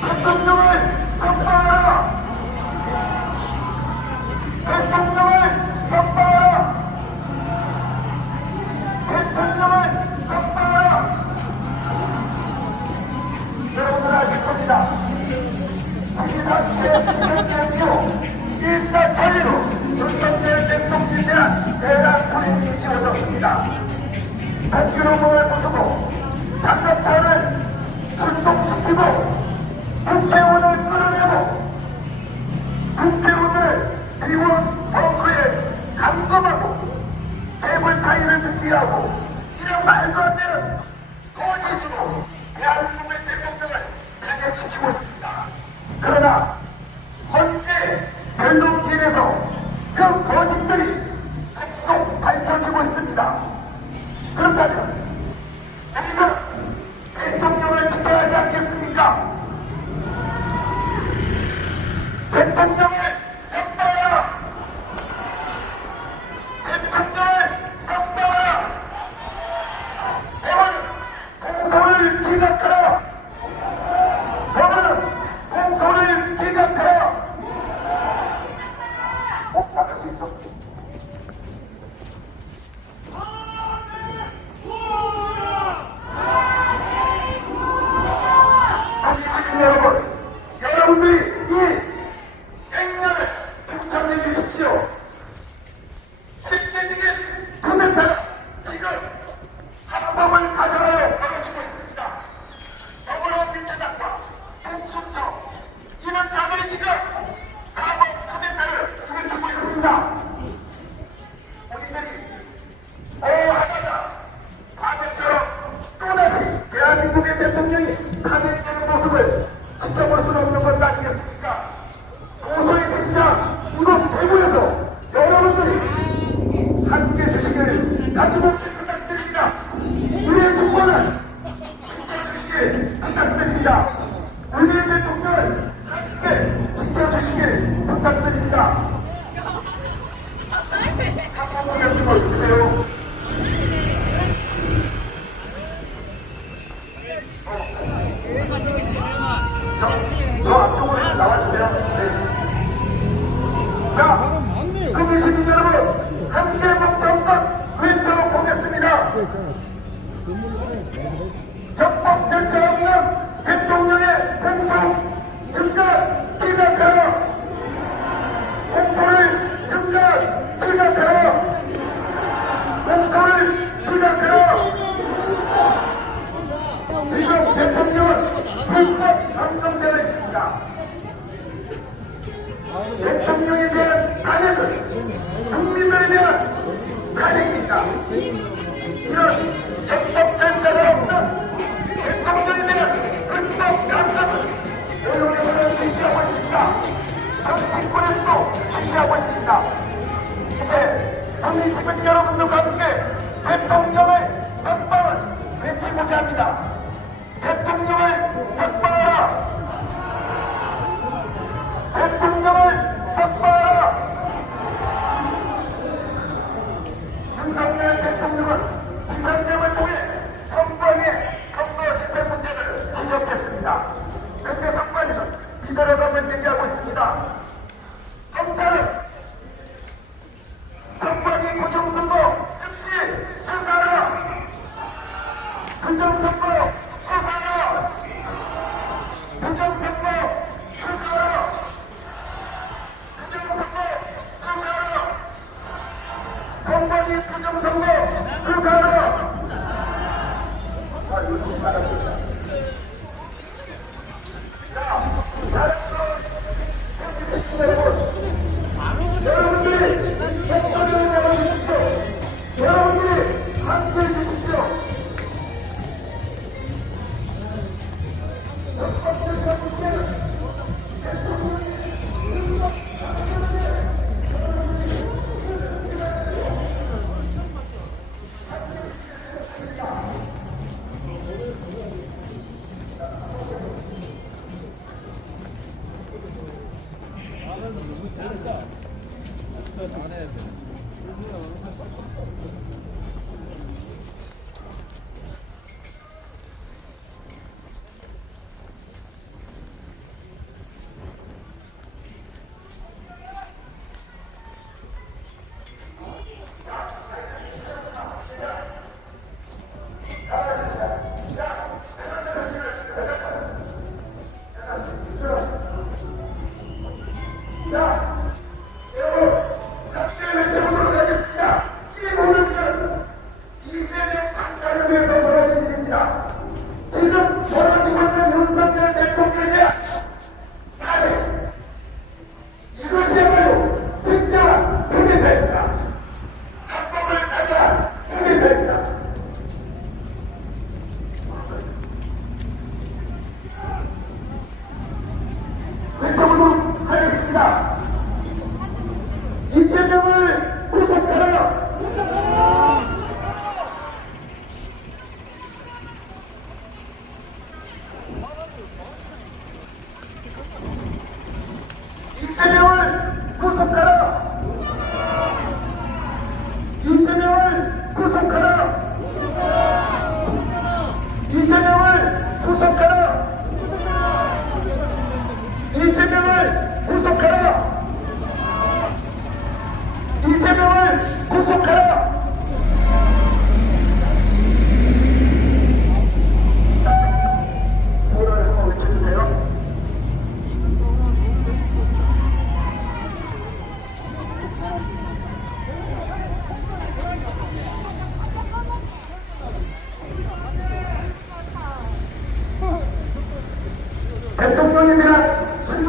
대통령을 석방하라! 대통령을 석방하라! 대통령을 석방하라! 여러분들 아실 겁니다. 14대 대통령 1사4리로 윤석열 대통령에 대한 대란 불이익이 지어졌습니다. 국회의원을 부수고 장갑차를 출동시키고 국회의원을 끌어내고 국회의원을 비원 벙커에 감금하고 배불 타이를 준비하고 이런 말도 안 되는 거짓으로 대한민국의 대통령을 탄핵시키고 있습니다. 그러나 헌재 변론기에서 그 거짓들이 계속 밝혀지고 있습니다. 그렇다면 우리는 대통령을 지켜야 하지 않겠습니까? 대통령을 석방하라! 대통령을 석방하라! 공소를 기각하라! 법은 공소를 기각하라! 나갈 수 있어? 여러분들이 이 액면을 경청해 주십시오. 실제적인 쿠데타가 지금 합법을 가져가려 벌어지고 있습니다. 더불어민주당과 공수처 이런 자들이 지금 사법 쿠데타를 일으키고 있습니다. 우리들이 하다가 과거처럼 또다시 대한민국의 대통령이 탄핵되는 모습을 지켜볼 수는 없는 것 아니겠습니까? 고소의 심장 이곳 대구에서 여러분들이 함께 주시길 다짐없이 부탁드립니다. 우리의 주권을 지켜주시길 부탁드립니다. 우리의 대통령을 함께 지켜주시길 부탁드립니다. 한번 여쭤보세요. 저 앞쪽으로 나와주세요. 네. 자, 국민시민 여러분, 함께 목청껏 외쳐보겠습니다. 적법 절차 없는 대통령의 공소 증거 기각하라! 공소를 증거 기각하라! 공소를 기각하라! 지금 대통령은 불법 방송되어 있습니다. 대통령에 대한 탄핵은 국민들에 대한 탄핵입니다. 이런 적법 절차가 없는 대통령에 대한 불법 감사는 여러분들은 지시하고 있습니다. 정치권에서도 지시하고 있습니다. 이제 국민시민 여러분들과 함께 대통령의 석방을 외치고자 합니다. 대통령을 석방하라! 대통령을 석방하라! 윤석열 대통령은 비상계엄을 통해 선관위의 선거 시스템 문제를 지적했습니다. 그런데 선관위는 비서라고만 얘기하고 있습니다. 검찰은 선관위 부정선거 즉시 수사하라! 부정선거 수사하라! 부정선거 수사하라! 부정선거 수사하라! 선관위 부정선거 수사하라! 요즘 나갑니다. 자, 여러분들이 선거를 열어주십시오. 여러분들이 함께 해주십시오.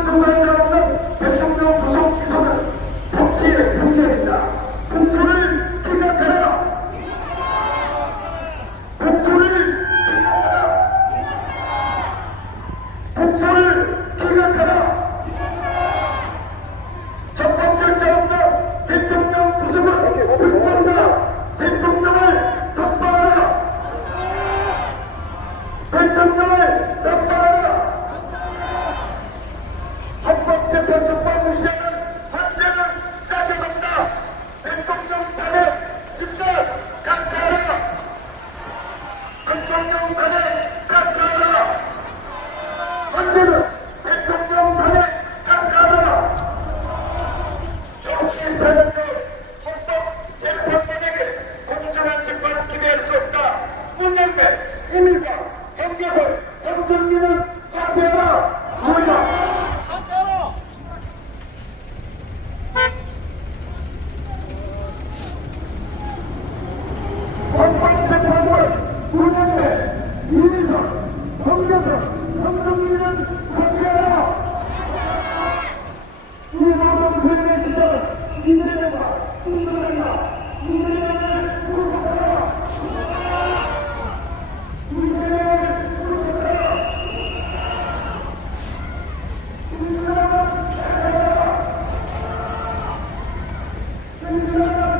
이번 조사에 나오는 대통령 구속 기소는 정치의 분열이다. 공소를 기각하라. 공소를 기각하라. 공소를 기각하라. 첫 번째 자원은 대통령 구속은 불법이다. 대통령을 선포하라. 대통령을 선포하라. 헌법재판소법 무시하는 헌재는 자격 없다. 대통령 탄핵 집단 강타하라. 대통령 탄핵 강타하라. 헌재는 대통령 탄핵 강타하라. 정치 탄핵은 헌법재판관에게 공정한 재판을 기대할 수 없다. 문영배, 이미사, 정교설, 정정리는 사퇴하라. 무자. 헌법재판관 문영배, 이미사, 정교설, 정정리는 사퇴하라. 이 모든 표현의 시작은 이재명과 이재명과 이재명을 구속하라. 이재명을 구속하라. 이재명을 해라. 이재명을 해라.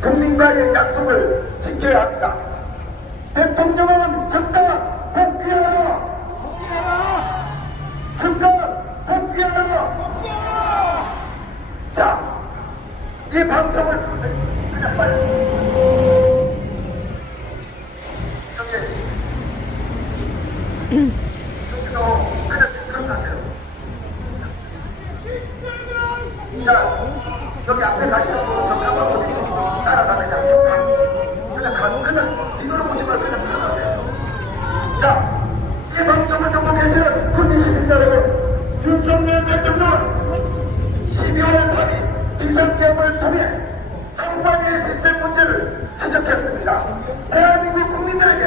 국민과의 약속을 지켜야 합니다. 대통령은 즉각 복귀하라. 즉각 복귀하라. 자, 이 방송을 그냥 빨리 여기서 그냥 쭉 가세요. 자, 여기 앞에 가시는 분 정답을 보내주시고 따라가면 그냥 이거를 보지 말고 그냥 들어가세요. 자, 이 방송을 듣고 계시는 국민 시민 여러분, 윤석열 대통령은 12월 3일 비상계엄을 통해 선관위 시스템 문제를 지적했습니다. 대한민국 국민들에게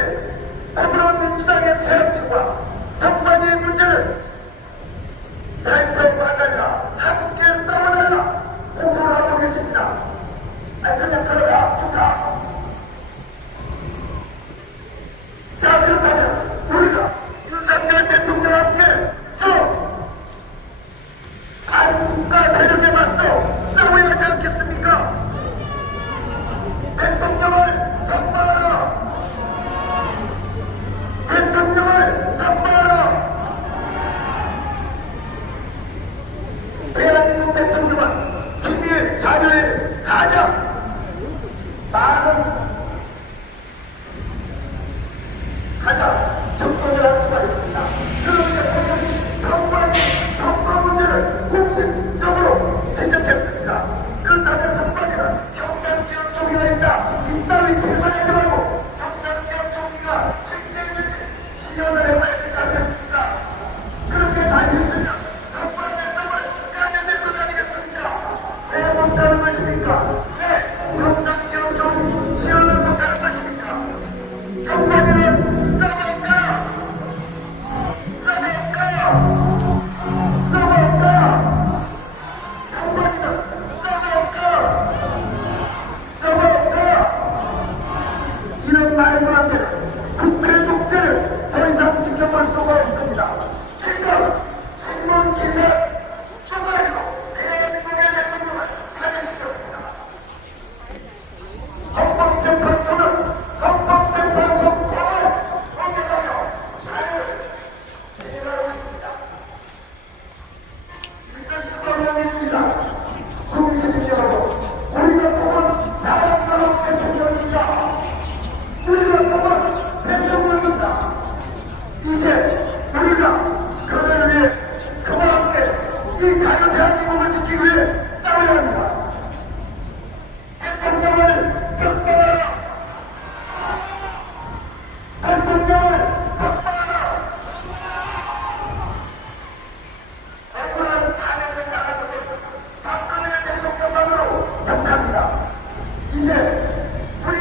더불어민주당의 폐합층과 선관위의 문제를 살펴봐달라, 함께 싸워달라 호소를 하고 계십니다. 아니 그냥 들어가, 좋다. 자, 그렇다면 우리가 윤석열 대통령과 함께 반국가 세력에 맞서 싸워야 하지 않겠습니까? 대통령을 선포하라. 대통령을 선포하라. 대한민국 대통령은 비밀 자료에 가장 많은 접근을 할 수가 있습니다. 그런데 선거 문제를 공식적으로 지적했습니다. 그렇다면 선관위는 형사기업 총리가 있다. 이따위 대선하지 말고 형사기업 총리가 실제 있는지 시연을 해봐야 되지 않겠습니까? 그렇게 다시 있으면 선관위의 땀을 까야 될 것 아니겠습니까? 왜 못하는 것입니까? 왜 형사기업 총리 시연을 못하는 것입니까? 선관위는 이런 말도 안 되는 국회 독재를 더 이상 지켜볼 수가 없습니다. 지금 신문기사 쪼가리로 대한민국의 대통령을 탄핵시켰습니다. 헌법재판소는 헌법재판소 법을 공개하며 자유를 진행하고 있습니다. 이럴 수가 없는 일입니다. 국민시민 여러분, 우리가 보고 자랑스러운 대통령입니다. 우리가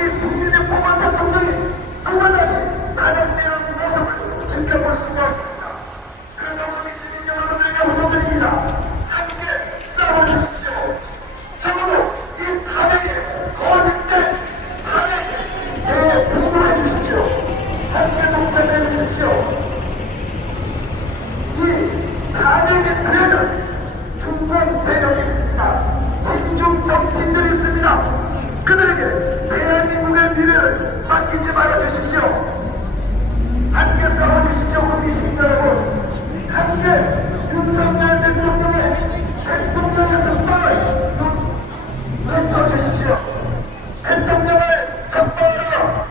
이 국민의 뽑은 대통령이 누가 다시 탄핵되는 모습을 지켜볼 수가 없습니다. 그래서 우리 시민 여러분들에게 부탁드립니다. 함께 싸워주십시오. 적어도 이 탄핵이 거짓된 탄핵에 보고해 주십시오. 함께 동참해 주십시오. 이 탄핵의 뒤에는 중공 세력이 있습니다. 친중 정치인들이 있습니다. 그들에게 대한민국의 미래를 맡기지 말아주십시오. 함께 싸워주십시오. 우리 시민 여러분. 함께 윤석열 대통령의 대통령의 선방을 외쳐주십시오. 대통령을 선방하라.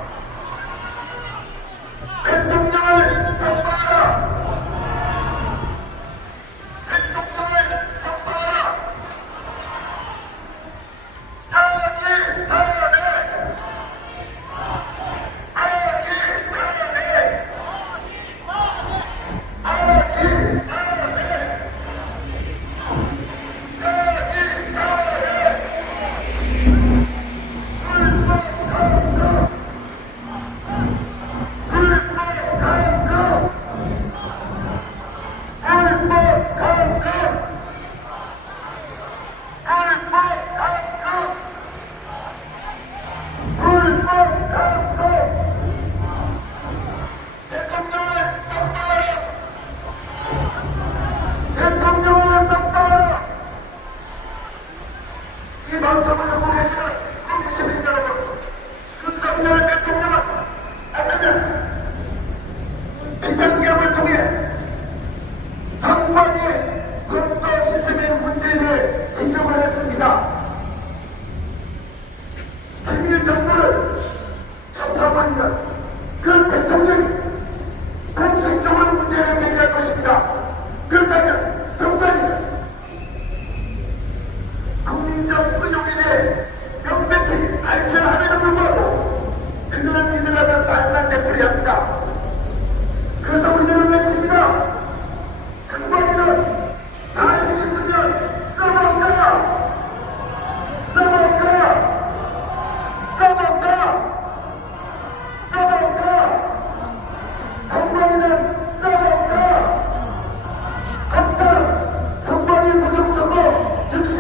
대통령을 선방하라. 대통령을 선방하라. 사기 탄핵! 사기 탄핵! 사기 탄핵! 사기 탄핵! 대통령을 선발하라! 이 방송을 보고 계시는 국민 시민 여러분, 윤석열 대통령은 아까 전 비상계엄을 통해 선관위 선거 시스템의 문제에 대해 지적을 했습니다. 김일 정부를 청탁하니까 그 대통령이 공식적으로 문제를 제기할 것입니다. 그렇다면 선관위 국민적 의혹에 대해 명백히 밝혀함에도 불구하고 그들은 이들과는 말상대풀이합니다. 그래서 우리들은 외칩니다. 선관위는 자신 있으면 써먹어라! 써먹어라! 써먹어라! 써먹어라! 선관위는 써먹어라! 검찰은 선관위 부정선거 즉시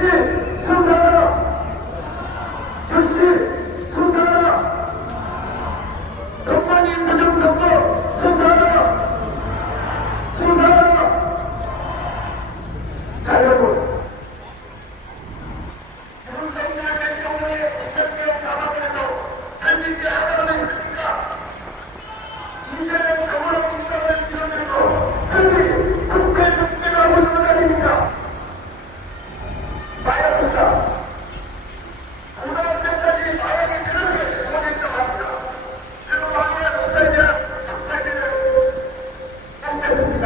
수사하라! 즉시 수사하라! 선관위 부정선거 수사하라! 수사하라! 자, 여러분. 윤석열 대통령의 국정개혁 상황에서 달린 게 하나가 있습니까? 이제는 더불어민주당을 비롯해서 그들이 국회 문제가 오는 것 아닙니까? 마약 수사. 고등학생까지 마약이 그렇게 오겠다고 합니다. 그리고 마약 수사에 대한 수사기를 없앴습니다.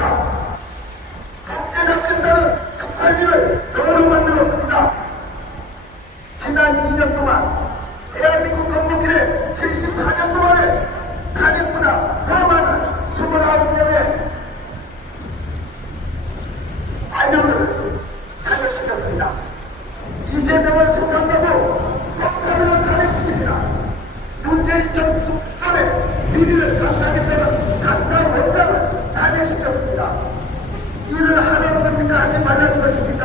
국제 잡겠다는 특활비를 저로 만들었습니다. 지난 2년 동안 대한민국 건국일에 74년 동안에 탄핵보다 더 많은 29명의 관용을 탄핵시켰습니다. 이재명을 수사하고 법사들을 탄핵시킵니다. 문재인 정부 안에 비리를 감싸겠다는 감사원장을 탄핵시켰습니다. 이를 하라는 겁니까? 하지 말라는 것입니까?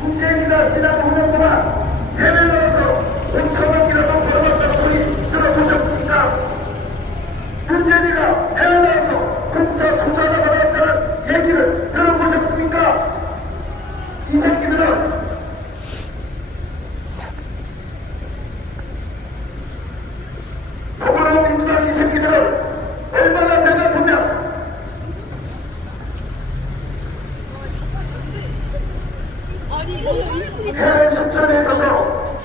문재인이가 지난 5년 동안 해외 나가서 5천억이라도 벌어왔다는 소리 들어보셨습니까? 문재인이가 해외 나가서 공사 조사가 나갔다는 얘기를 들어보셨습니까? 이 새끼들은 더불어민주당 이 새끼들은 얼마나 내가 보면 해외 협찬에 있어서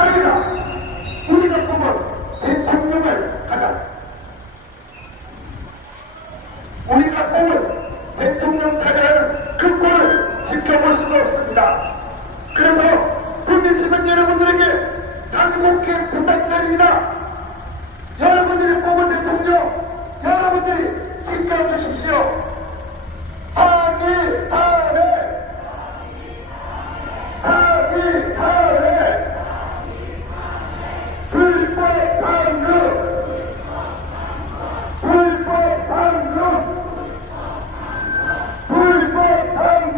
다릅니다. 우리가 뽑은 대통령을 가자. 우리가 뽑은 대통령 타자라는 그 꼴을 지켜볼 수가 없습니다. 그래서 국민시민 여러분들에게 단곡히 부탁드립니다. 여러분들이 뽑은 대통령 여러분들이 지켜주십시오. 사기타회 사기타회 불법 방금 불법 방금 불법 방금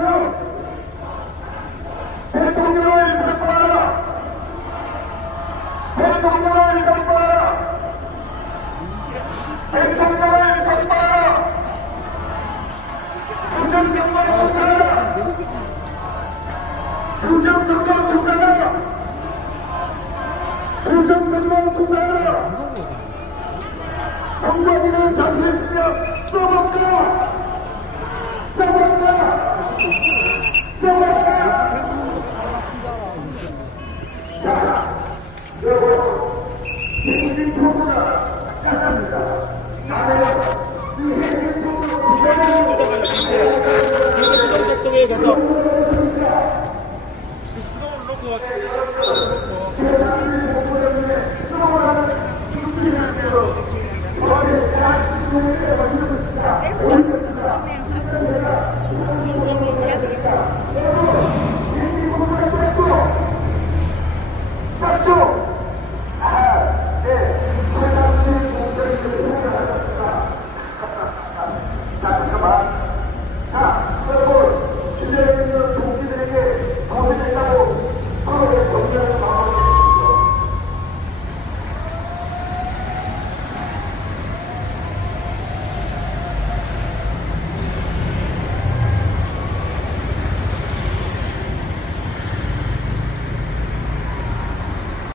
대통령을 선포하라. 대통령을 선포하라. 대통령을 선포하라. 부정선거 수사하라. 부정선거 수사하라. 부정선거 수사하라. 선거비를 다시 했으면 써먹자. 써먹자. 써먹자. 자, 여러분, 핵심 표구가 시작합니다. 나는 이 핵심 표구를 계속